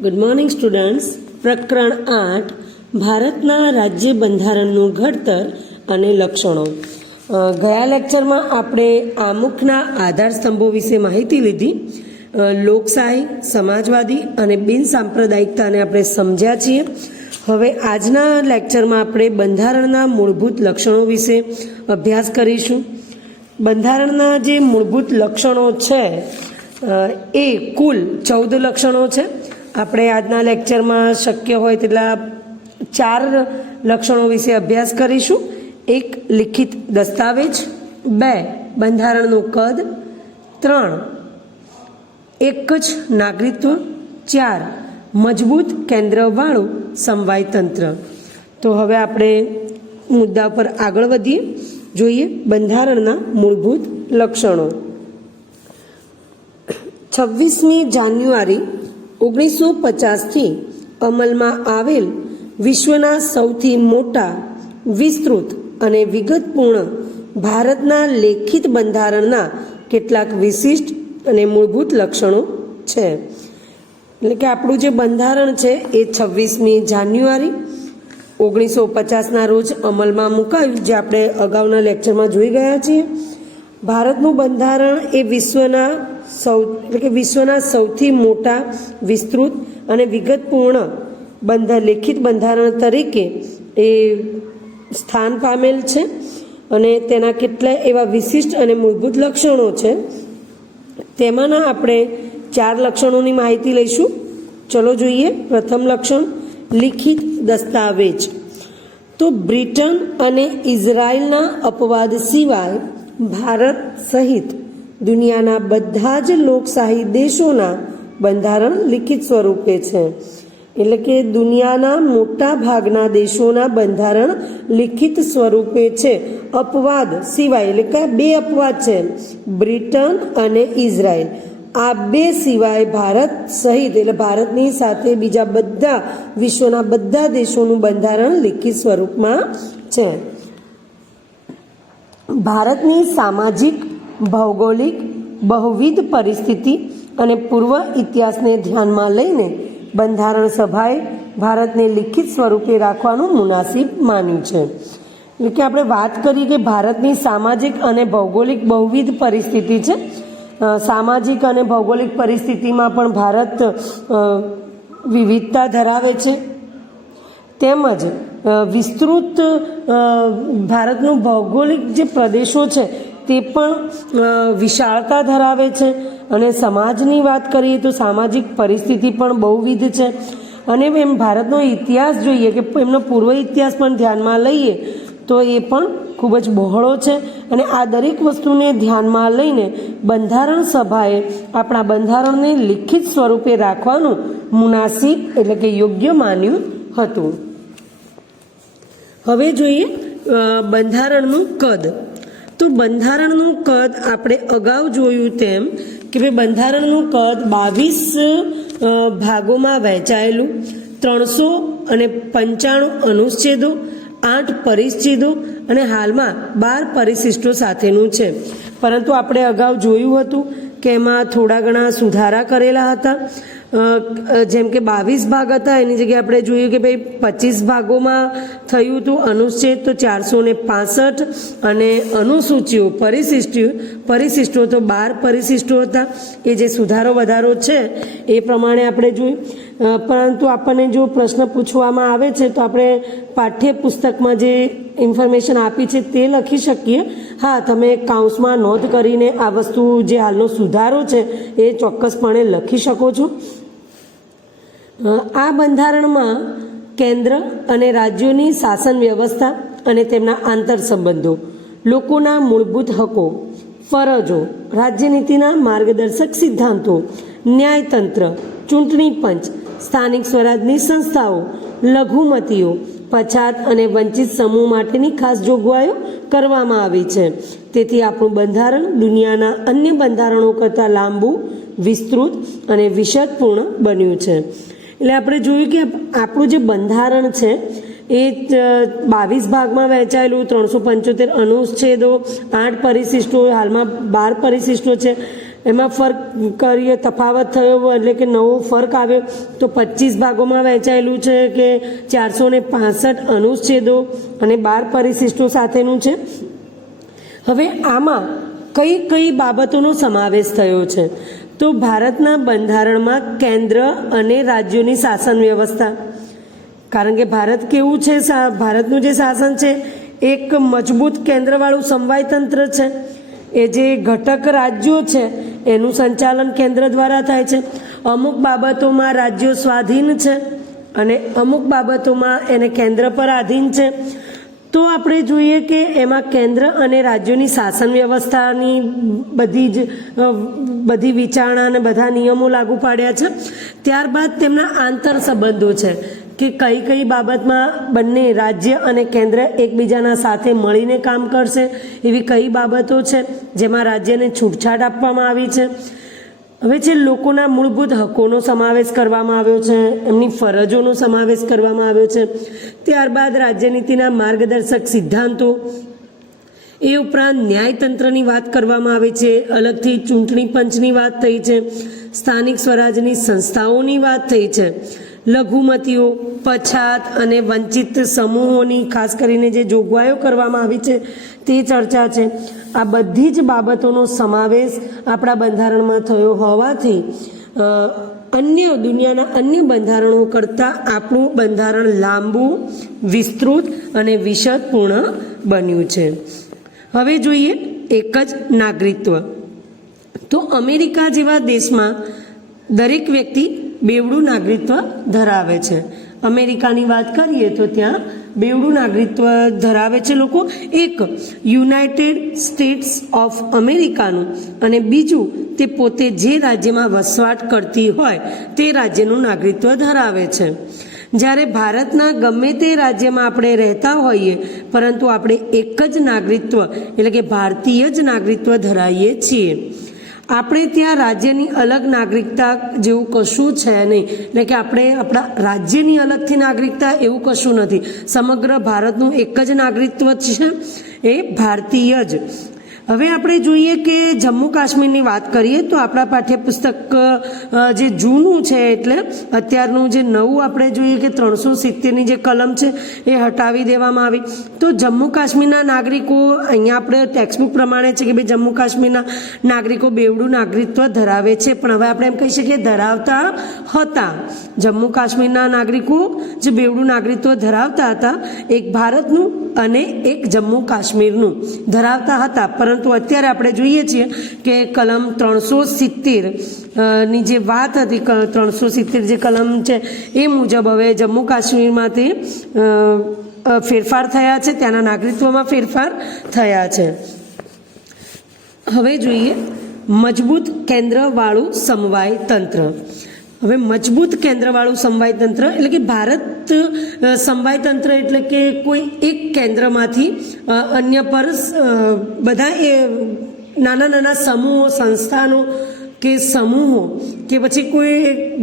Good morning students. પ્રકરણ 8 ભારતના રાજ્ય બંધારણનું ઘડતર અને લક્ષણો. ગયા લેક્ચરમાં આપણે આમુખના આધાર સ્તંભો વિશે માહિતી લીધી. લોકશાહી, સમાજવાદી અને બિન સાંપ્રદાયિકતાને આપણે સમજ્યા છીએ. હવે આજના લેક્ચરમાં આપણે બંધારણના મૂળભૂત લક્ષણો વિશે અભ્યાસ કરીશું. બંધારણના જે મૂળભૂત લક્ષણો છે એ કુલ 14 લક્ષણો છે. આપણે આજના લેક્ચરમાં શક્ય હોય તેટલા 4 લક્ષણો વિશે અભ્યાસ કરીશું. 1 લિખિત દસ્તાવેજ, 2 બંધારણનું કદ, 3 એક જ નાગરિકત્વ, 4 મજબૂત કેન્દ્રવાળું સમવાય તંત્ર. તો હવે આપણે મુદ્દા પર આગળ વધીએ. જોઈએ બંધારણના મૂળભૂત લક્ષણો. 26મી જાન્યુઆરી 1950થી અમલમાં આવેલ વિશ્વના સૌથી મોટા, વિસ્તૃત અને વિગતપૂર્ણ ભારતના લેખિત બંધારણના કેટલાક વિશિષ્ટ અને મૂળભૂત લક્ષણો છે. એટલે કે આપણું જે બંધારણ છે એ 26મી જાન્યુઆરી 1950ના રોજ અમલમાં મુકાયું, જે આપણે અગાઉના લેક્ચરમાં જોઈ ગયા છીએ. ભારતનું બંધારણ એ વિશ્વના સૌથી મોટા, વિસ્તૃત અને વિગતપૂર્ણ લેખિત બંધારણ તરીકે એ સ્થાન પામેલ છે અને તેના કેટલાય એવા વિશિષ્ટ અને મૂળભૂત લક્ષણો છે. તેમાંના આપણે 4 લક્ષણોની માહિતી લઈશું. ચલો જોઈએ. પ્રથમ લક્ષણ લિખિત દસ્તાવેજ. તો બ્રિટન અને ઇઝરાયલના અપવાદ સિવાય ભારત સહિત દુનિયાના બધા જ લોકશાહી દેશોના બંધારણ લિખિત સ્વરૂપે છે. એટલે કે દુનિયાના મોટા ભાગના દેશોના બંધારણ લિખિત સ્વરૂપે છે, અપવાદ સિવાય. એટલે કે 2 અપવાદ છે, બ્રિટન અને ઇઝરાયલ. આ 2 સિવાય ભારત સહિત, એટલે ભારતની સાથે બીજા બધા વિશ્વના બધા દેશોનું બંધારણ લિખિત સ્વરૂપમાં છે. ભારતની સામાજિક, ભૌગોલિક, બહુવિધ પરિસ્થિતિ અને પૂર્વ ઇતિહાસને ધ્યાનમાં લઈને બંધારણ સભાએ ભારતને લિખિત સ્વરૂપે રાખવાનું મુનાસિબ માન્યું છે. એટલે કે આપણે વાત કરીએ કે ભારતની સામાજિક અને ભૌગોલિક બહુવિધ પરિસ્થિતિ છે. સામાજિક અને ભૌગોલિક પરિસ્થિતિમાં પણ ભારત વિવિધતા ધરાવે છે, તેમજ વિસ્તૃત ભારતનું ભૌગોલિક જે પ્રદેશો છે તે પણ વિશાળતા ધરાવે છે. અને સમાજની વાત કરીએ તો સામાજિક પરિસ્થિતિ પણ બહુવિધ છે. અને એમ ભારતનો ઇતિહાસ જોઈએ કે એમનો પૂર્વ ઇતિહાસ પણ ધ્યાનમાં લઈએ તો એ પણ ખૂબ જ બહોળો છે. અને આ દરેક વસ્તુને ધ્યાનમાં લઈને બંધારણ સભાએ આપણા બંધારણને લિખિત સ્વરૂપે રાખવાનું મુનાસિબ, એટલે કે યોગ્ય માન્યું હતું. હવે જોઈએ બંધારણનું કદ. તો બંધારણનું કદ આપણે અગાઉ જોયું તેમ કે ભાઈ બંધારણનું કદ 22 ભાગોમાં વહેંચાયેલું, 395 અનુચ્છેદો, 8 પરિચ્છેદો અને હાલમાં 12 પરિશિષ્ટો સાથેનું છે. પરંતુ આપણે અગાઉ જોયું હતું કે એમાં થોડા ઘણા સુધારા કરેલા હતા. જેમ કે 22 ભાગ હતા એની જગ્યાએ આપણે જોયું કે ભાઈ 25 ભાગોમાં થયું હતું. અનુચ્છેદ તો 465 અને અનુસૂચિઓ, પરિશિષ્ટો તો 12 પરિશિષ્ટો હતા. એ જે સુધારો વધારો છે એ પ્રમાણે આપણે જોયું. પરંતુ આપણને જો પ્રશ્ન પૂછવામાં આવે છે તો આપણે પાઠ્યપુસ્તકમાં જે ઇન્ફોર્મેશન આપી છે તે લખી શકીએ. હા, તમે કાઉન્સમાં નોંધ કરીને આ વસ્તુ જે હાલનો સુધારો છે એ ચોક્કસપણે લખી શકો છો. આ બંધારણમાં કેન્દ્ર અને રાજ્યોની શાસન વ્યવસ્થા અને તેમના આંતર સંબંધો, લોકોના મૂળભૂત હકો, ફરજો, રાજ્યનીતિના માર્ગદર્શક સિદ્ધાંતો, ન્યાયતંત્ર, ચૂંટણી પંચ, સ્થાનિક સ્વરાજની સંસ્થાઓ, લઘુમતીઓ, પછાત અને વંચિત સમૂહ માટેની ખાસ જોગવાઈઓ કરવામાં આવી છે. તેથી આપણું બંધારણ દુનિયાના અન્ય બંધારણો કરતાં લાંબુ, વિસ્તૃત અને વિશદપૂર્ણ બન્યું છે. એટલે આપણે જોયું કે આપણું જે બંધારણ છે એ 22 ભાગમાં વહેંચાયેલું, 375 અનુચ્છેદો, 8 પરિશિષ્ટો, હાલમાં 12 પરિશિષ્ટો છે. એમાં ફર્ક કરીએ, તફાવત થયો એટલે કે નવો ફર્ક આવ્યો તો 25 ભાગોમાં વહેંચાયેલું છે કે 465 અનુચ્છેદો અને 12 પરિશિષ્ટો સાથેનું છે. હવે આમાં કઈ કઈ બાબતોનો સમાવેશ થયો છે? તો ભારતના બંધારણમાં કેન્દ્ર અને રાજ્યોની શાસન વ્યવસ્થા, કારણ કે ભારત કેવું છે, ભારતનું જે શાસન છે એક મજબૂત કેન્દ્રવાળું સમવાય તંત્ર છે. એ જે ઘટક રાજ્યો છે એનું સંચાલન કેન્દ્ર દ્વારા થાય છે. અમુક બાબતોમાં રાજ્યો સ્વાધીન છે અને અમુક બાબતોમાં એને કેન્દ્ર પર આધીન છે. તો આપણે જોઈએ કે એમાં કેન્દ્ર અને રાજ્યોની શાસન વ્યવસ્થાની બધી વિચારણા અને બધા નિયમો લાગુ પાડ્યા છે. ત્યારબાદ તેમના આંતર સંબંધો છે કે કઈ કઈ બાબતમાં બંને રાજ્ય અને કેન્દ્ર એકબીજાના સાથે મળીને કામ કરશે, એવી કઈ બાબતો છે જેમાં રાજ્યને છૂટછાટ આપવામાં આવી છે. હવે જે લોકોના મૂળભૂત હકોનો સમાવેશ કરવામાં આવ્યો છે, એમની ફરજોનો સમાવેશ કરવામાં આવ્યો છે. ત્યારબાદ રાજ્યનીતિના માર્ગદર્શક સિદ્ધાંતો, એ ઉપરાંત ન્યાયતંત્રની વાત કરવામાં આવી છે. અલગથી ચૂંટણી પંચની વાત થઈ છે, સ્થાનિક સ્વરાજની સંસ્થાઓની વાત થઈ છે, લઘુમતીઓ, પછાત અને વંચિત સમૂહોની ખાસ કરીને જે જોગવાઈઓ કરવામાં આવી છે તે ચર્ચા છે. આ બધી જ બાબતોનો સમાવેશ આપણા બંધારણમાં થયો હોવાથી દુનિયાના અન્ય બંધારણો કરતાં આપણું બંધારણ લાંબુ, વિસ્તૃત અને વિશદપૂર્ણ બન્યું છે. હવે જોઈએ એક જ નાગરિકત્વ. તો અમેરિકા જેવા દેશમાં દરેક વ્યક્તિ બેવડું નાગરિકત્વ ધરાવે છે. અમેરિકાની વાત કરીએ તો ત્યાં બેવડું નાગરિકત્વ ધરાવે છે લોકો. એક યુનાઇટેડ સ્ટેટ્સ ઓફ અમેરિકાનું અને બીજું તે પોતે જે રાજ્યમાં વસવાટ કરતી હોય તે રાજ્યનું નાગરિકત્વ ધરાવે છે. જ્યારે ભારતના ગમે તે રાજ્યમાં આપણે રહેતા હોઈએ પરંતુ આપણે એક જ નાગરિકત્વ એટલે કે ભારતીય જ નાગરિકત્વ ધરાવીએ છીએ. આપણે ત્યાં રાજ્યની અલગ નાગરિકતા જેવું કશું છે નહીં, એટલે કે આપણે આપણા રાજ્યની અલગથી નાગરિકતા એવું કશું નથી. સમગ્ર ભારતનું એક જ નાગરિકત્વ છે, એ ભારતીય જ. હવે આપણે જોઈએ કે જમ્મુ કાશ્મીરની વાત કરીએ તો આપણા પાઠ્યપુસ્તક જે જૂનું છે એટલે અત્યારનું જે નવું આપણે જોઈએ કે 370ની જે કલમ છે એ હટાવી દેવામાં આવી. તો જમ્મુ કાશ્મીરના નાગરિકો, અહીંયા આપણે ટેક્સ્ટબુક પ્રમાણે છે કે ભાઈ જમ્મુ કાશ્મીરના નાગરિકો બેવડું નાગરિકત્વ ધરાવે છે, પણ હવે આપણે એમ કહી શકીએ ધરાવતા હતા. જમ્મુ કાશ્મીરના નાગરિકો જે બેવડું નાગરિકત્વ ધરાવતા હતા, એક ભારતનું અને એક જમ્મુ કાશ્મીરનું ધરાવતા હતા. પરંતુ અત્યારે આપણે જોઈએ છીએ કે કલમ 370 ની જે વાત હતી, 370 જે કલમ છે એ મુજબ હવે જમ્મુ કાશ્મીરમાં તે ફેરફાર થયા છે, ત્યાંના નાગરિકત્વમાં ફેરફાર થયા છે. હવે જોઈએ મજબૂત કેન્દ્રવાળું સમવાય તંત્ર. હવે મજબૂત કેન્દ્રવાળું સમવાય તંત્ર એટલે કે ભારત સમવાય તંત્ર એટલે કે કોઈ એક કેન્દ્રમાંથી અન્ય પર બધા એ નાના નાના સમૂહો, સંસ્થાનો કે સમૂહો કે પછી કોઈ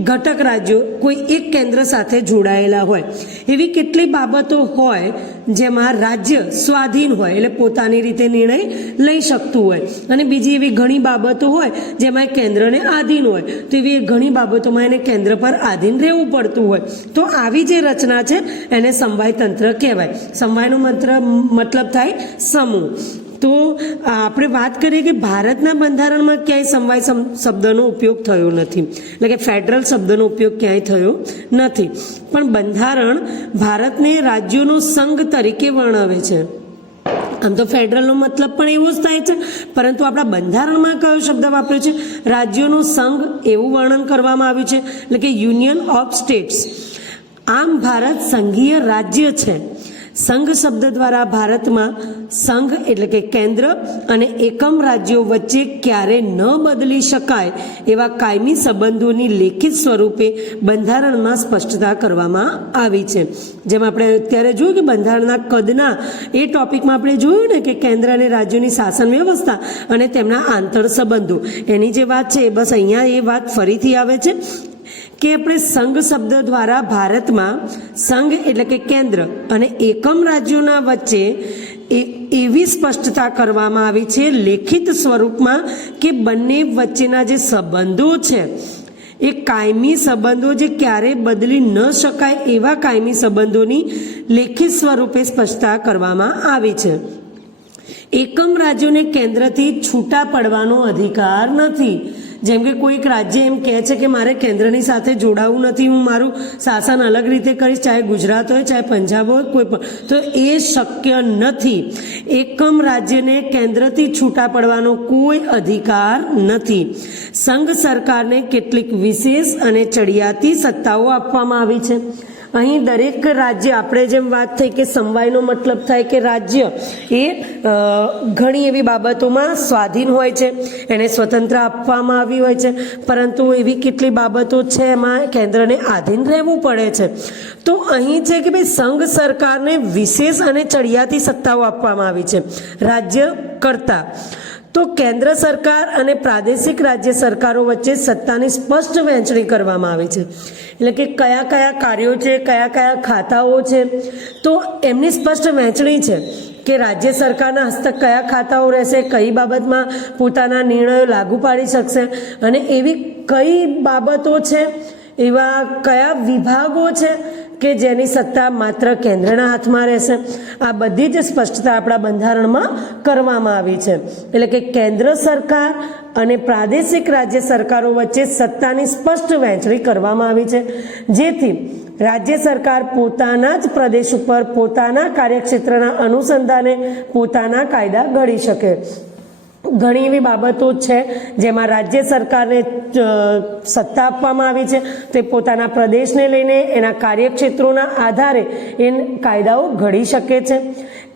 ઘટક રાજ્યો કોઈ એક કેન્દ્ર સાથે જોડાયેલા હોય. એવી કેટલી બાબતો હોય જેમાં રાજ્ય સ્વાધીન હોય એટલે પોતાની રીતે નિર્ણય લઈ શકતું હોય, અને બીજી એવી ઘણી બાબતો હોય જેમાં કેન્દ્રને આધીન હોય. તો એવી ઘણી બાબતોમાં એને કેન્દ્ર પર આધીન રહેવું પડતું હોય. તો આવી જે રચના છે એને સમવાય તંત્ર કહેવાય. સમવાયનો મતલબ થાય સમૂહ. તો આપણે વાત કરીએ કે ભારતના બંધારણમાં ક્યાંય સમવાય શબ્દનો ઉપયોગ થયો નથી, એટલે કે ફેડરલ શબ્દનો ઉપયોગ ક્યાંય થયો નથી. પણ બંધારણ ભારતને રાજ્યોનો સંઘ તરીકે વર્ણવે છે. આમ તો ફેડરલનો મતલબ પણ એવો જ થાય છે, પરંતુ આપણા બંધારણમાં કયો શબ્દ વાપર્યો છે? રાજ્યોનો સંઘ એવું વર્ણન કરવામાં આવ્યું છે, એટલે કે યુનિયન ઓફ સ્ટેટ્સ. આમ ભારત સંઘીય રાજ્ય છે. સંઘ શબ્દ દ્વારા ભારતમાં સંઘ એટલે કે કેન્દ્ર અને એકમ રાજ્યો વચ્ચે ક્યારે ન બદલી શકાય એવા કાયમી સંબંધોની લેખિત સ્વરૂપે બંધારણમાં સ્પષ્ટતા કરવામાં આવી છે. જેમ આપણે અત્યારે જોયું કે બંધારણના કદના એ ટોપિકમાં આપણે જોયું ને કે કેન્દ્ર અને રાજ્યોની શાસન વ્યવસ્થા અને તેમના આંતર સંબંધો, એની જે વાત છે બસ અહીંયા એ વાત ફરીથી આવે છે કે આપણે સંઘ શબ્દ દ્વારા ભારતમાં સંઘ એટલે કે કેન્દ્ર અને એકમ રાજ્યોના વચ્ચે એવી એવી સ્પષ્ટતા કરવામાં આવી છે લેખિત સ્વરૂપમાં કે બંને વચ્ચેના જે સંબંધો છે એ કાયમી સંબંધો જે ક્યારેય બદલી ન શકાય એવા કાયમી સંબંધોની લેખિત સ્વરૂપે સ્પષ્ટતા કરવામાં આવી છે. એકમ રાજ્યોને કેન્દ્રથી છૂટા પડવાનો અધિકાર નથી. જેમ કે કોઈક રાજ્ય એમ કહે છે કે મારે કેન્દ્રની સાથે જોડાવું નથી, હું મારું શાસન અલગ રીતે કરીશ, ચાહે ગુજરાત હોય ચાહે પંજાબ હોય કોઈ પણ, તો એ શક્ય નથી. એકમ રાજ્યને કેન્દ્રથી છૂટા પડવાનો કોઈ અધિકાર નથી. સંઘ સરકારને કેટલીક વિશેષ અને ચડિયાતી સત્તાઓ આપવામાં આવી છે. અહીં દરેક રાજ્ય, આપણે જેમ વાત થઈ કે સમવાયનો મતલબ થાય કે રાજ્ય એ ઘણી એવી બાબતોમાં સ્વાધીન હોય છે, એને સ્વતંત્ર આપવામાં આવી હોય છે, પરંતુ એવી કેટલી બાબતો છે એમાં કેન્દ્રને આધીન રહેવું પડે છે. તો અહીં છે કે ભાઈ સંઘ સરકારને વિશેષ અને ચડિયાતી સત્તાઓ આપવામાં આવી છે રાજ્ય કરતા. તો કેન્દ્ર સરકાર અને પ્રાદેશિક રાજ્ય સરકારો વચ્ચે સત્તાની સ્પષ્ટ વહેંચણી કરવામાં આવી છે. એટલે કે કયા કયા કાર્યો છે, કયા કયા ખાતાઓ છે, તો એમની સ્પષ્ટ વહેંચણી છે કે રાજ્ય સરકારના હસ્તક કયા ખાતાઓ રહેશે, કઈ બાબતમાં પોતાના નિર્ણયો લાગુ પાડી શકશે, અને એવી કઈ બાબતો છે, એવા કયા વિભાગો છે કે જેની સત્તા માત્ર કેન્દ્રના હાથમાં રહેશે. આ બધી જ સ્પષ્ટતા આપણા બંધારણમાં કરવામાં આવી છે. એટલે કે કેન્દ્ર સરકાર અને પ્રાદેશિક રાજ્ય સરકારો વચ્ચે સત્તાની સ્પષ્ટ વહેંચણી કરવામાં આવી છે, જેથી રાજ્ય સરકાર પોતાના જ પ્રદેશ ઉપર પોતાના કાર્યક્ષેત્રના અનુસંધાને પોતાના કાયદા ઘડી શકે. ઘણી એવી બાબતો છે જેમાં રાજ્ય સરકારને સત્તા આપવામાં આવી છે, તે પોતાના પ્રદેશને લઈને એના કાર્યક્ષેત્રોના આધારે એ કાયદાઓ ઘડી શકે છે.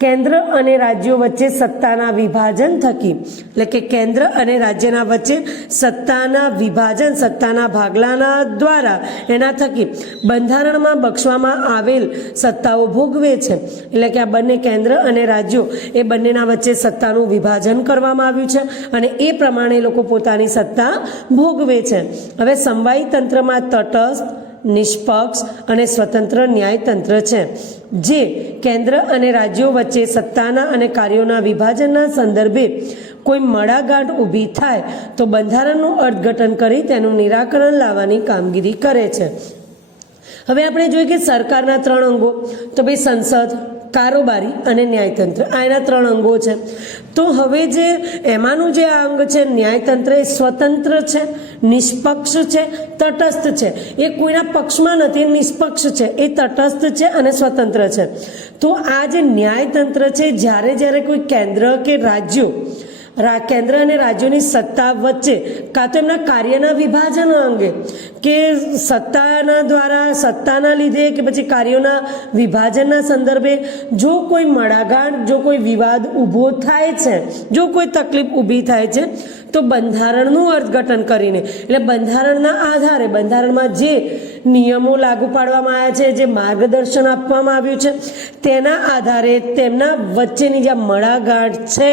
કેન્દ્ર અને રાજ્યો વચ્ચે સત્તાના વિભાજન થકી, એટલે કે કેન્દ્ર અને રાજ્યના વચ્ચે સત્તાના વિભાજન, સત્તાના ભાગલાના દ્વારા એના થકી બંધારણમાં બક્ષવામાં આવેલ સત્તાઓ ભોગવે છે. એટલે કે આ બંને કેન્દ્ર અને રાજ્યો એ બંનેના વચ્ચે સત્તાનું વિભાજન કરવામાં આવ્યું છે અને એ પ્રમાણે લોકો પોતાની સત્તા ભોગવે છે. હવે સમવાયી તંત્રમાં તટસ્થ, નિષ્પક્ષ અને સ્વતંત્ર ન્યાયતંત્ર છે, જે કેન્દ્ર અને રાજ્યો વચ્ચે સત્તાના અને કાર્યોના વિભાજનના સંદર્ભે કોઈ મડાગાંઠ ઊભી થાય તો બંધારણનું અર્થઘટન કરી તેનું નિરાકરણ લાવવાની કામગીરી કરે છે. હવે આપણે જોઈએ કે સરકારના 3 અંગો, તો ભાઈ સંસદ, કારોબારી અને ન્યાયતંત્ર, આ એના 3 અંગો છે. તો હવે જે એમાંનું જે આ અંગ છે ન્યાયતંત્ર, એ સ્વતંત્ર છે, નિષ્પક્ષ છે, તટસ્થ છે. એ કોઈના પક્ષમાં નથી, નિષ્પક્ષ છે, એ તટસ્થ છે અને સ્વતંત્ર છે. તો આ જે ન્યાયતંત્ર છે, જ્યારે જ્યારે કોઈ કેન્દ્ર કે રાજ્યો, કેન્દ્ર અને રાજ્યોની સત્તા વચ્ચે કાં તો એમના કાર્યના વિભાજન અંગે કે સત્તાના દ્વારા, સત્તાના લીધે કે પછી કાર્યોના વિભાજનના સંદર્ભે જો કોઈ મડાગાંઠ, જો કોઈ વિવાદ ઊભો થાય છે, જો કોઈ તકલીફ ઊભી થાય છે, તો બંધારણનું અર્થઘટન કરીને, એટલે બંધારણના આધારે, બંધારણમાં જે નિયમો લાગુ પાડવામાં આવ્યા છે, જે માર્ગદર્શન આપવામાં આવ્યું છે, તેના આધારે તેમના વચ્ચેની જે મડાગાંઠ છે,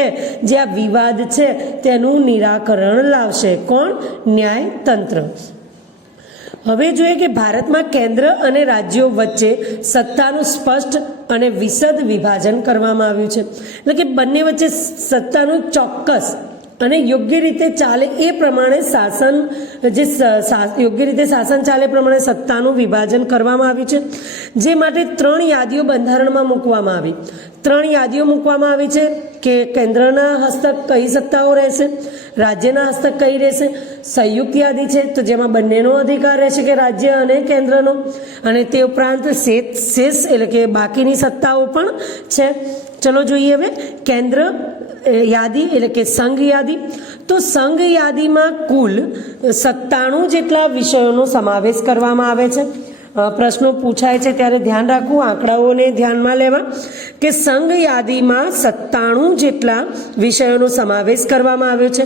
જે આ વિવાદ છે, તેનું નિરાકરણ લાવશે. કોણ? ન્યાયતંત્ર. હવે જોઈએ કે ભારતમાં કેન્દ્ર અને રાજ્યો વચ્ચે સત્તાનું સ્પષ્ટ અને વિશદ વિભાજન કરવામાં આવ્યું છે. એટલે કે બંને વચ્ચે સત્તાનું ચોક્કસ અને યોગ્ય રીતે ચાલે એ પ્રમાણે શાસન, જે યોગ્ય રીતે શાસન ચાલે પ્રમાણે સત્તાનું વિભાજન કરવામાં આવ્યું છે. જે માટે 3 યાદીઓ બંધારણમાં મૂકવામાં આવી. 3 યાદીઓ મૂકવામાં આવી છે કે કેન્દ્રના હસ્તક કઈ સત્તાઓ રહેશે, રાજ્યના હસ્તક કઈ રહેશે. સંયુક્ત યાદી છે, તો જેમાં બંનેનો અધિકાર રહેશે, કે રાજ્ય અને કેન્દ્રનો, અને તે ઉપરાંત શેષ એટલે કે બાકીની સત્તાઓ પણ છે. ચલો જોઈએ હવે કેન્દ્ર યાદી એટલે કે સંઘ યાદી. તો સંઘ યાદીમાં કુલ 97 જેટલા વિષયોનો સમાવેશ કરવામાં આવે છે. પ્રશ્નો પૂછાય છે ત્યારે ધ્યાન રાખવું, આંકડાઓને ધ્યાનમાં લેવા, કે સંઘ યાદીમાં 97 જેટલા વિષયોનો સમાવેશ કરવામાં આવ્યો છે,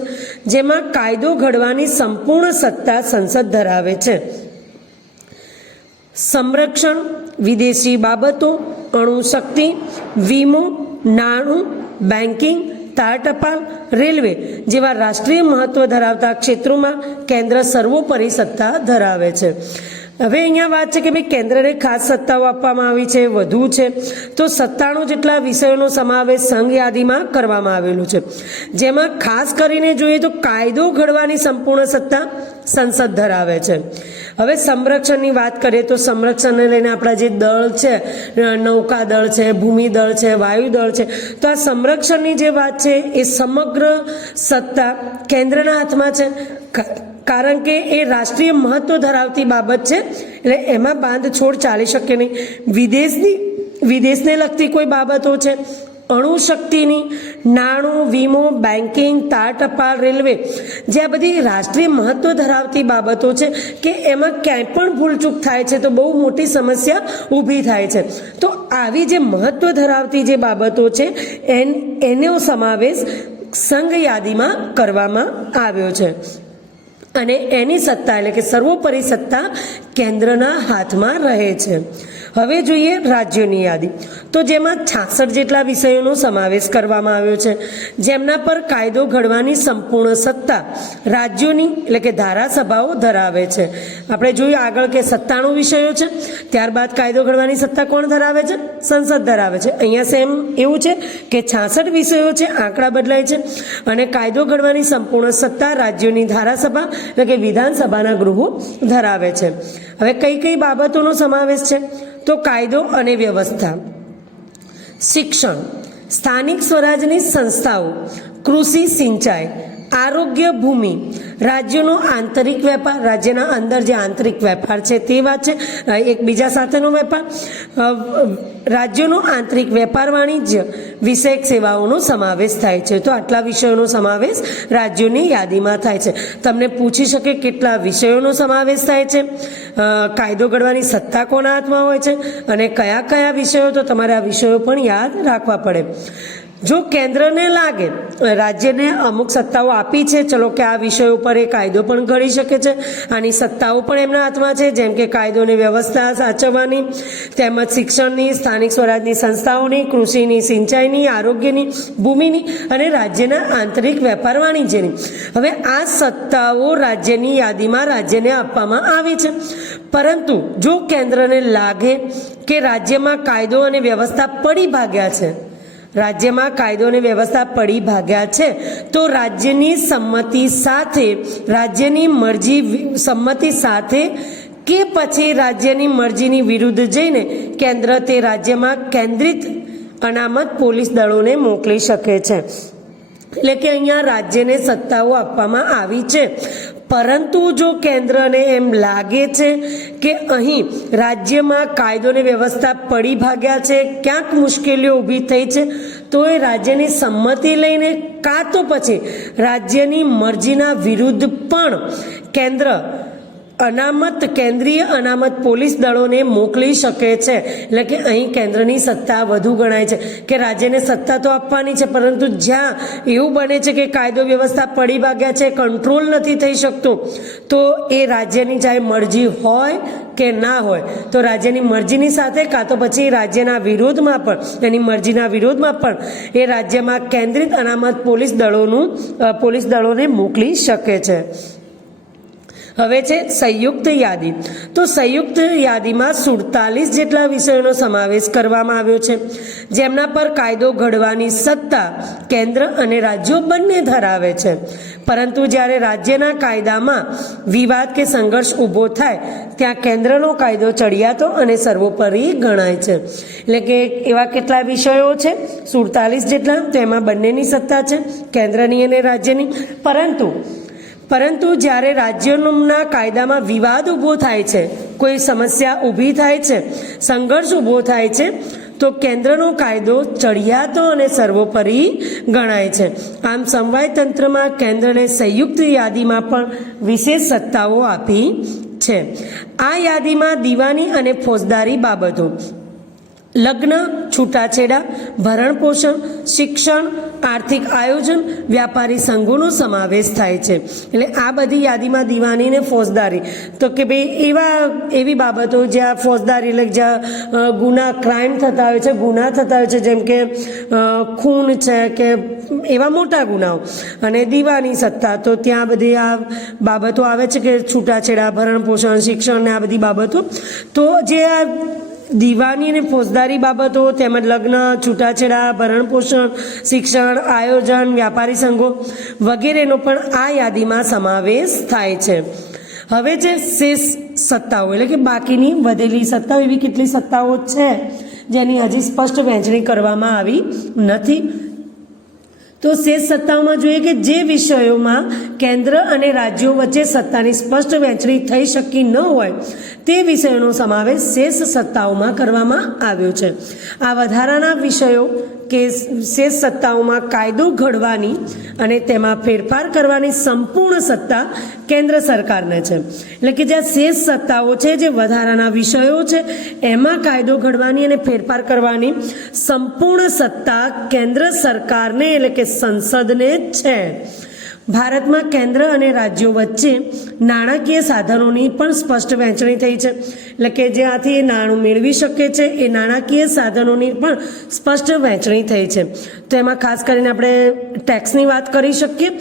જેમાં કાયદો ઘડવાની સંપૂર્ણ સત્તા સંસદ ધરાવે છે. સંરક્ષણ, વિદેશી બાબતો, અણુશક્તિ, વીમો, નાણું, બેન્કિંગ, તાર ટપાલ, રેલવે જેવા રાષ્ટ્રીય મહત્વ ધરાવતા ક્ષેત્રોમાં કેન્દ્ર સર્વોપરી સત્તા ધરાવે છે. હવે અહીંયા વાત છે કે ભાઈ કેન્દ્રને ખાસ સત્તાઓ આપવામાં આવી છે, વધુ છે, તો 97 જેટલા વિષયોનો સમાવેશ સંઘ યાદીમાં કરવામાં આવેલું છે, જેમાં ખાસ કરીને જોઈએ તો કાયદો ઘડવાની સંપૂર્ણ સત્તા સંસદ ધરાવે છે. હવે સંરક્ષણની વાત કરીએ તો સંરક્ષણને લઈને આપણા જે દળ છે, નૌકાદળ છે, ભૂમિદળ છે, વાયુદળ છે, તો આ સંરક્ષણની જે વાત છે એ સમગ્ર સત્તા કેન્દ્રના હાથમાં છે, કારણ કે એ રાષ્ટ્રીય મહત્વ ધરાવતી બાબત છે, એટલે એમાં બાંધછોડ ચાલી શકે નહીં. વિદેશને લગતી કોઈ બાબતો છે, અણુશક્તિની, નાણું, વીમો, બેન્કિંગ, તાર ટપાલ, રેલવે, જે આ બધી રાષ્ટ્રીય મહત્વ ધરાવતી બાબતો છે કે એમાં ક્યાંય પણ ભૂલચૂક થાય છે તો બહુ મોટી સમસ્યા ઊભી થાય છે. તો આવી જે મહત્વ ધરાવતી જે બાબતો છે એનો સમાવેશ સંઘ યાદીમાં કરવામાં આવ્યો છે, અને એની સત્તા એટલે કે સર્વોપરી સત્તા કેન્દ્રના હાથમાં રહે છે. હવે જોઈએ રાજ્યોની યાદી, તો જેમાં 66 જેટલા વિષયોનો સમાવેશ કરવામાં આવ્યો છે, જેમના પર કાયદો ઘડવાની સંપૂર્ણ સત્તા રાજ્યોની એટલે કે ધારાસભાઓ ધરાવે છે. આપણે જોયું આગળ કે 97 વિષયો છે, ત્યારબાદ કાયદો ઘડવાની સત્તા કોણ ધરાવે છે? સંસદ ધરાવે છે. અહીંયા સેમ એવું છે કે 66 વિષયો છે, આંકડા બદલાય છે, અને કાયદો ઘડવાની સંપૂર્ણ સત્તા રાજ્યોની ધારાસભા એટલે કે વિધાનસભાના ગૃહો ધરાવે છે. હવે કઈ કઈ બાબતોનો સમાવેશ છે? તો કાયદો અને વ્યવસ્થા, શિક્ષણ, સ્થાનિક સ્વરાજની સંસ્થાઓ, કૃષિ, સિંચાઈ, આરોગ્ય, ભૂમિ, રાજ્યોનો આંતરિક વેપાર, રાજ્યના અંદર જે આંતરિક વેપાર છે તે વાત છે, એકબીજા સાથેનો વેપાર, રાજ્યોનો આંતરિક વેપાર, વાણિજ્ય વિષયક સેવાઓનો સમાવેશ થાય છે. તો આટલા વિષયોનો સમાવેશ રાજ્યોની યાદીમાં થાય છે. તમને પૂછી શકે કેટલા વિષયોનો સમાવેશ થાય છે, કાયદો ઘડવાની સત્તા કોના હાથમાં હોય છે, અને કયા કયા વિષયો, તો તમારે આ વિષયો પણ યાદ રાખવા પડે. જો કેન્દ્રને લાગે રાજ્યને અમુક સત્તાઓ આપી છે, ચલો કે આ વિષયો ઉપર એ કાયદો પણ ઘડી શકે છે, આની સત્તાઓ પણ એમના હાથમાં છે, જેમ કે કાયદોની વ્યવસ્થા સાચવવાની, તેમજ શિક્ષણની, સ્થાનિક સ્વરાજની સંસ્થાઓની, કૃષિની, સિંચાઈની, આરોગ્યની, ભૂમિની અને રાજ્યના આંતરિક વેપાર, વાણિજ્યની. હવે આ સત્તાઓ રાજ્યની યાદીમાં રાજ્યને આપવામાં આવી છે, પરંતુ જો કેન્દ્રને લાગે કે રાજ્યમાં કાયદો અને વ્યવસ્થા પડી ભાગ્યા છે, રાજ્યમાં કાયદો અને વ્યવસ્થા પડી ભાગ્યા છે, તો રાજ્યની સંમતિ સાથે, રાજ્યની સંમતિ સાથે કે પછી રાજ્યની મરજીની વિરુદ્ધ જઈને કેન્દ્ર તે રાજ્યમાં કેન્દ્રિત અનામત પોલીસ દળોને મોકલી શકે છે. એટલે કે અહીંયા રાજ્યને સત્તાઓ આપવામાં આવી છે, પરંતુ જો કેન્દ્રને એમ લાગે છે કે અહીં રાજ્યમાં કાયદો અને વ્યવસ્થા પડી ભાગ્યા છે, ક્યાંક મુશ્કેલીઓ ઊભી થઈ છે, તો એ રાજ્યની સંમતિ લઈને કાં તો પછી રાજ્યની મરજીના વિરુદ્ધ પણ કેન્દ્રીય અનામત પોલીસ દળોને મોકલી શકે છે. એટલે કે અહીં કેન્દ્રની સત્તા વધુ ગણાય છે કે રાજ્યને સત્તા તો આપવાની છે, પરંતુ જ્યાં એવું બને છે કે કાયદો વ્યવસ્થા પડી ભાગ્યા છે, કંટ્રોલ નથી થઈ શકતું, તો એ રાજ્યની ચાહે મરજી હોય કે ના હોય, તો રાજ્યની મરજીની સાથે કાં તો પછી રાજ્યના વિરોધમાં પણ, એની મરજીના વિરોધમાં પણ એ રાજ્યમાં કેન્દ્રિત અનામત પોલીસ દળોને મોકલી શકે છે. હવે છે સંયુક્ત યાદી, તો સંયુક્ત યાદીમાં 47 જેટલા વિષયોનો સમાવેશ કરવામાં આવ્યો છે, જેમના પર કાયદો ઘડવાની સત્તા કેન્દ્ર અને રાજ્યો બંને ધરાવે છે, પરંતુ જ્યારે રાજ્યના કાયદામાં વિવાદ કે સંઘર્ષ ઊભો થાય ત્યાં કેન્દ્રનો કાયદો ચડિયાતો અને સર્વોપરી ગણાય છે. એટલે કે એવા કેટલા વિષયો છે? 47 જેટલા. તો એમાં બંનેની સત્તા છે, કેન્દ્રની અને રાજ્યની. પરંતુ જ્યારે રાજ્યોના કાયદામાં વિવાદ ઊભો થાય છે, કોઈ સમસ્યા ઊભી થાય છે, સંઘર્ષ ઊભો થાય છે, તો કેન્દ્રનો કાયદો ચડિયાતો અને સર્વોપરી ગણાય છે. આમ સમવાય તંત્રમાં કેન્દ્રને સંયુક્ત યાદીમાં પણ વિશેષ સત્તાઓ આપી છે. આ યાદીમાં દીવાની અને ફોજદારી બાબતો લગ્ન, છૂટાછેડા, ભરણ પોષણ, શિક્ષણ, આર્થિક આયોજન, વ્યાપારી સંઘોનો સમાવેશ થાય છે. એટલે આ બધી યાદીમાં દીવાની ને ફોજદારી, તો કે ભાઈ એવી બાબતો જ્યાં ફોજદારી એટલે જ્યાં ગુના ક્રાઇમ થતા હોય છે, ગુના થતા હોય છે, જેમ કે ખૂન છે કે એવા મોટા ગુનાઓ, અને દીવાની સત્તા તો ત્યાં બધી આ બાબતો આવે છે કે છૂટાછેડા, ભરણ પોષણ, શિક્ષણ ને આ બધી બાબતો. તો જે આ દીવાની અને ફોજદારી બાબતો તેમજ લગ્ન, છૂટાછેડા, ભરણ પોષણ, શિક્ષણ, આયોજન, વ્યાપારી સંઘો વગેરેનો પણ આ યાદીમાં સમાવેશ થાય છે. હવે જે શેષ સત્તાઓ એટલે કે બાકીની વધેલી સત્તાઓ, એવી કેટલી સત્તાઓ છે જેની હજી સ્પષ્ટ વહેંચણી કરવામાં આવી નથી. તો શેષ સત્તાઓમાં જોઈએ કે જે વિષયોમાં કેન્દ્ર અને રાજ્યો વચ્ચે સત્તાની સ્પષ્ટ વહેંચણી થઈ શકી ન હોય તે વિષયોનો સમાવેશ શેષ સત્તાઓમાં કરવામાં આવ્યો છે. આ વધારાના વિષયો કે શેષ સત્તાઓમાં કાયદો ઘડવાની અને તેમાં ફેરફાર કરવાની સંપૂર્ણ સત્તા કેન્દ્ર સરકારને છે. એટલે કે જે શેષ સત્તાઓ છે, જે વધારાના વિષયો છે, એમાં કાયદો ઘડવાની અને ફેરફાર કરવાની સંપૂર્ણ સત્તા કેન્દ્ર સરકારને એટલે કે સંસદને છે. ભારતમાં કેન્દ્ર અને રાજ્યો વચ્ચે નાણાકીય સાધનોની પણ સ્પષ્ટ વહેંચણી થઈ છે. એટલે કે જ્યાંથી નાણું મેળવી શકે છે એ નાણાકીય સાધનોની પણ સ્પષ્ટ વહેંચણી થઈ છે. તો એમાં ખાસ કરીને આપણે ટેક્સની વાત કરી શકીએ.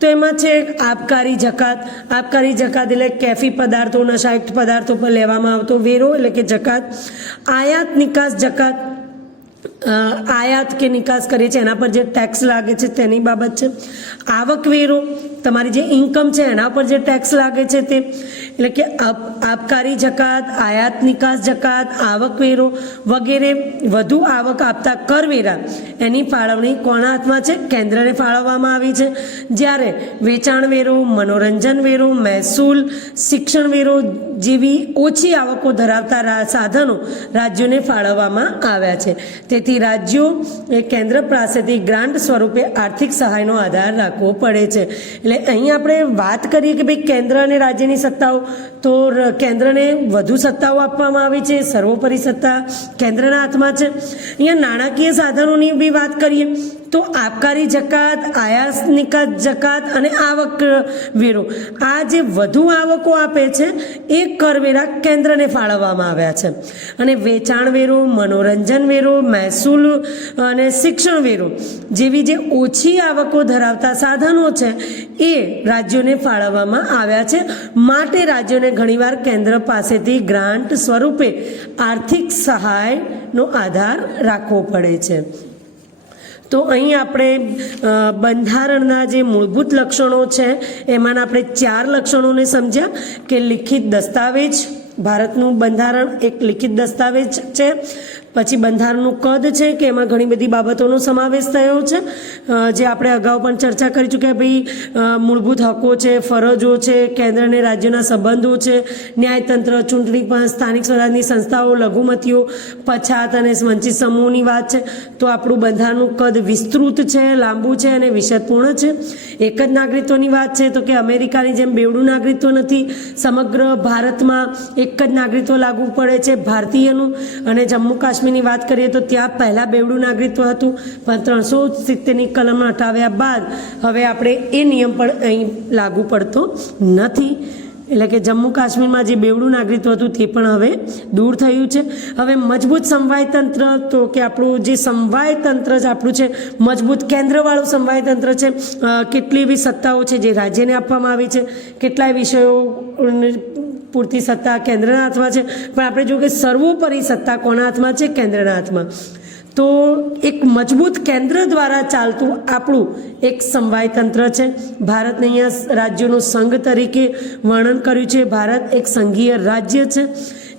તો એમાં છે આબકારી જકાત. આબકારી જકાત એટલે કેફી પદાર્થો, નશાયુક્ત પદાર્થો પર લેવામાં આવતો વેરો એટલે કે જકાત. આયાત નિકાસ જકાત, આયાત કે નિકાસ કરીએ છીએ એના પર જે ટેક્સ લાગે છે તેની બાબત છે. આવકવેરો, તમારી જે ઇન્કમ છે એના પર જે ટેક્સ લાગે છે તે, એટલે કે આબકારી જકાત, આયાત નિકાસ જકાત, આવકવેરો વગેરે વધુ આવક આપતા કરવેરા એની ફાળવણી કોના હાથમાં છે? કેન્દ્રને ફાળવવામાં આવી છે. જ્યારે વેચાણ વેરો, મનોરંજન વેરો, મહેસૂલ, શિક્ષણ વેરો જેવી ઓછી આવકો ધરાવતા સાધનો રાજ્યોને ફાળવવામાં આવ્યા છે. તેથી રાજ્યો એ કેન્દ્ર પાસેથી ગ્રાન્ટ સ્વરૂપે આર્થિક સહાયનો આધાર રાખવો પડે છે. એટલે અહીં આપણે વાત કરીએ કે ભાઈ કેન્દ્ર અને રાજ્યની સત્તાઓ, તો કેન્દ્રને વધુ સત્તાઓ આપવામાં આવી છે, સર્વોપરી સત્તા કેન્દ્રના હાથમાં છે. અહીંયા નાણાકીય સાધનોની બી વાત કરીએ તો આબકારી જકાત, આયાત નિકાસ જકાત અને આવક વેરો, આ જે વધુ આવકો આપે છે એ કરવેરા કેન્દ્રને ફાળવવામાં આવ્યા છે. અને વેચાણ વેરો, મનોરંજન વેરો, મહેસૂલ અને શિક્ષણ વેરો જેવી જે ઓછી આવકો ધરાવતા સાધનો છે એ રાજ્યોને ફાળવવામાં આવ્યા છે. માટે રાજ્યોને ઘણીવાર કેન્દ્ર પાસેથી ગ્રાન્ટ સ્વરૂપે આર્થિક સહાયનો આધાર રાખવો પડે છે. તો અહીં આપણે બંધારણના જે મૂળભૂત લક્ષણો છે એમાંના આપણે 4 લક્ષણોને સમજ્યા કે લિખિત દસ્તાવેજ. ભારતનું બંધારણ એક લિખિત દસ્તાવેજ છે. પછી બંધારણનું કદ છે કે એમાં ઘણી બધી બાબતોનો સમાવેશ થયો છે, જે આપણે અગાઉ પણ ચર્ચા કરી ચૂક્યા. ભાઈ મૂળભૂત હકો છે, ફરજો છે, કેન્દ્ર અને રાજ્યના સંબંધો છે, ન્યાયતંત્ર, ચૂંટણી પંચ, સ્થાનિક સ્વરાજની સંસ્થાઓ, લઘુમતીઓ, પછાત અને વંચિત સમૂહની વાત છે. તો આપણું બંધારણનું કદ વિસ્તૃત છે, લાંબુ છે અને વિષદપૂર્ણ છે. એક જ નાગરિકત્વની વાત છે તો કે અમેરિકાની જેમ બેવડું નાગરિકત્વ નથી. સમગ્ર ભારતમાં એક જ નાગરિકત્વ લાગુ પડે છે, ભારતીયનું. અને જમ્મુ કાશ્મીરની વાત કરીએ તો ત્યાં પહેલાં બેવડું નાગરિકત્વ હતું, પણ 370ની કલમ હટાવ્યા બાદ હવે આપણે એ નિયમ પણ અહીં લાગુ પડતો નથી. એટલે કે જમ્મુ કાશ્મીરમાં જે બેવડું નાગરિકત્વ હતું તે પણ હવે દૂર થયું છે. હવે મજબૂત સમવાય તંત્ર, તો કે આપણું જે સમવાય તંત્ર જ આપણું છે, મજબૂત કેન્દ્રવાળું સમવાય તંત્ર છે. કેટલી એવી સત્તાઓ છે જે રાજ્યને આપવામાં આવી છે, કેટલાય વિષયો પૂરતી સત્તા કેન્દ્રના હાથમાં છે. પણ આપણે જો કે સર્વોપરી સત્તા કોના હાથમાં છે? કેન્દ્રના હાથમાં. તો એક મજબૂત કેન્દ્ર દ્વારા ચાલતું આપણું એક સમવાય તંત્ર છે. ભારતને અહીંયા રાજ્યોનો સંઘ તરીકે વર્ણન કર્યું છે. ભારત એક સંઘીય રાજ્ય છે.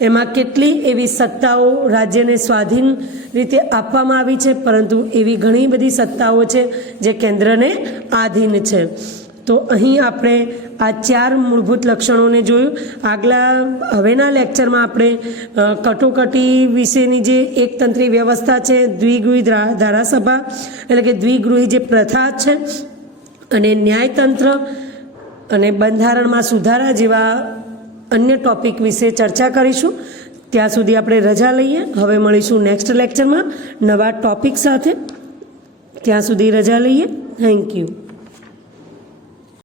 એમાં કેટલી એવી સત્તાઓ રાજ્યને સ્વાધીન રીતે આપવામાં આવી છે, પરંતુ એવી ઘણી બધી સત્તાઓ છે જે કેન્દ્રને આધીન છે. તો અહીં આપણે આ 4 મૂળભૂત લક્ષણોને જોયું. હવેના લેક્ચરમાં આપણે કટોકટી વિશેની જે એકતંત્રી વ્યવસ્થા છે, દ્વિગૃહી ધારાસભા એટલે કે દ્વિગૃહી જે પ્રથા છે, અને ન્યાયતંત્ર અને બંધારણમાં સુધારા જેવા અન્ય ટોપિક વિશે ચર્ચા કરીશું. ત્યાં સુધી આપણે રજા લઈએ. હવે મળીશું નેક્સ્ટ લેક્ચરમાં નવા ટોપિક સાથે. ત્યાં સુધી રજા લઈએ. Thank you.